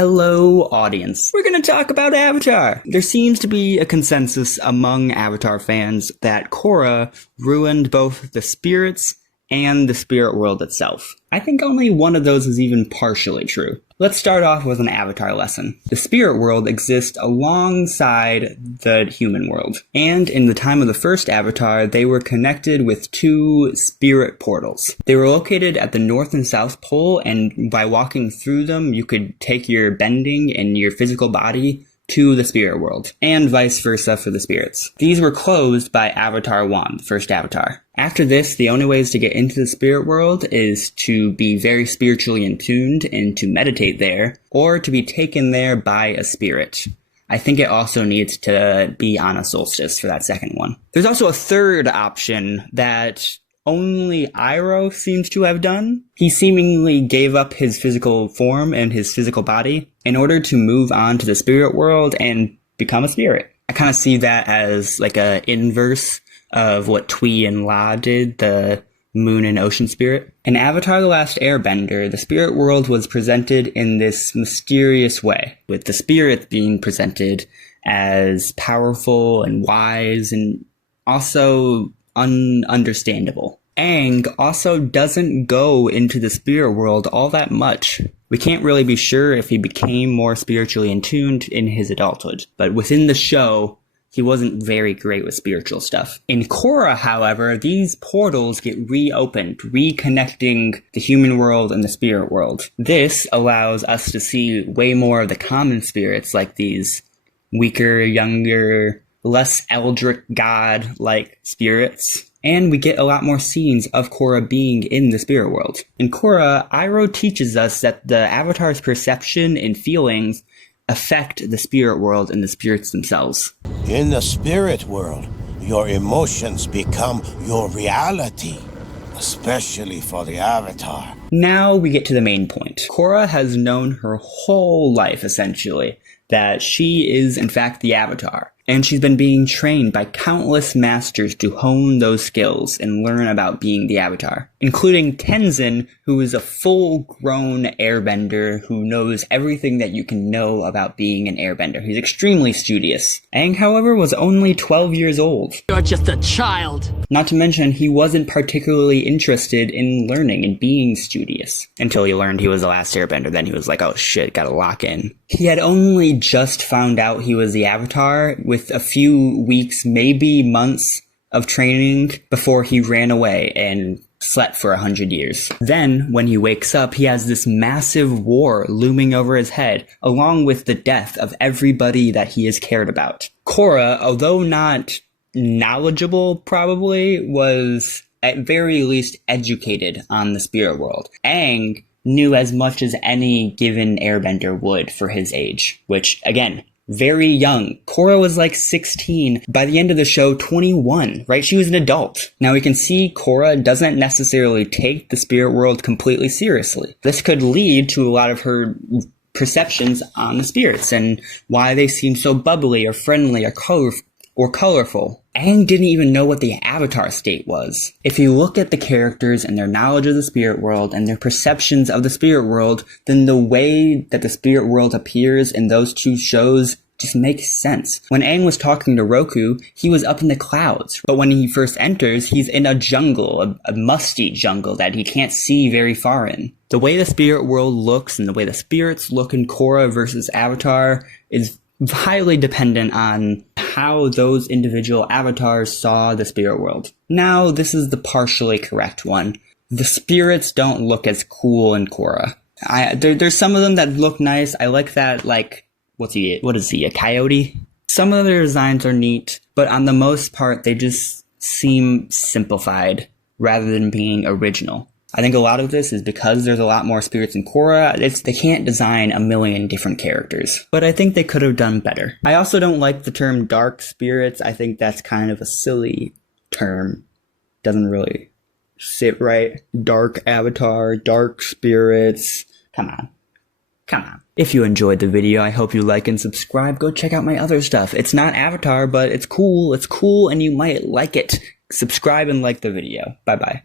Hello, audience. We're gonna talk about Avatar. There seems to be a consensus among Avatar fans that Korra ruined both the spirits and the spirit world itself. I think only one of those is even partially true. Let's start off with an Avatar lesson. The spirit world exists alongside the human world, and in the time of the first Avatar, they were connected with two spirit portals. They were located at the North and South Pole, and by walking through them, you could take your bending and your physical body to the spirit world, and vice versa for the spirits. These were closed by Avatar 1, the first Avatar. After this, the only ways to get into the spirit world is to be very spiritually attuned and to meditate there, or to be taken there by a spirit. I think it also needs to be on a solstice for that second one. There's also a third option that only Iroh seems to have done. He seemingly gave up his physical form and his physical body in order to move on to the spirit world and become a spirit. I kind of see that as like a inverse of what Tui and La did, the moon and ocean spirit. In Avatar: The Last Airbender, the spirit world was presented in this mysterious way, with the spirits being presented as powerful and wise and also ununderstandable. Aang also doesn't go into the spirit world all that much. We can't really be sure if he became more spiritually attuned in his adulthood, but within the show, he wasn't very great with spiritual stuff. In Korra, however, these portals get reopened, reconnecting the human world and the spirit world. This allows us to see way more of the common spirits, like these weaker, younger, less eldritch god-like spirits. And we get a lot more scenes of Korra being in the spirit world. In Korra, Iroh teaches us that the Avatar's perception and feelings affect the spirit world and the spirits themselves. In the spirit world, your emotions become your reality, especially for the Avatar. Now we get to the main point. Korra has known her whole life, essentially, that she is in fact the Avatar. And she's been being trained by countless masters to hone those skills and learn about being the Avatar, including Tenzin, who is a full-grown airbender who knows everything that you can know about being an airbender. He's extremely studious. Aang, however, was only 12 years old. You're just a child! Not to mention, he wasn't particularly interested in learning and being studious. Until he learned he was the last airbender, then he was like, oh shit, gotta lock in. He had only just found out he was the Avatar with a few weeks, maybe months of training before he ran away and slept for 100 years. Then, when he wakes up, he has this massive war looming over his head, along with the death of everybody that he has cared about. Korra, although not knowledgeable probably, was at very least educated on the spirit world. Aang knew as much as any given airbender would for his age, which, again, very young. Korra was like 16. By the end of the show, 21, right? She was an adult. Now we can see Korra doesn't necessarily take the spirit world completely seriously. This could lead to a lot of her perceptions on the spirits and why they seem so bubbly or friendly or colorful. Aang didn't even know what the Avatar state was. If you look at the characters and their knowledge of the spirit world and their perceptions of the spirit world, then the way that the spirit world appears in those two shows just makes sense. When Aang was talking to Roku, he was up in the clouds. But when he first enters, he's in a jungle, a musty jungle that he can't see very far in. The way the spirit world looks and the way the spirits look in Korra versus Avatar is highly dependent on how those individual avatars saw the spirit world. Now, this is the partially correct one. The spirits don't look as cool in Korra. There's some of them that look nice. I like that, like, what is he, a coyote? Some of their designs are neat, but on the most part, they just seem simplified rather than being original. I think a lot of this is because there's a lot more spirits in Korra. They can't design a million different characters. But I think they could have done better. I also don't like the term dark spirits. I think that's kind of a silly term. Doesn't really sit right. Dark avatar, dark spirits. Come on. If you enjoyed the video, I hope you like and subscribe. Go check out my other stuff. It's not Avatar, but it's cool. It's cool and you might like it. Subscribe and like the video. Bye-bye.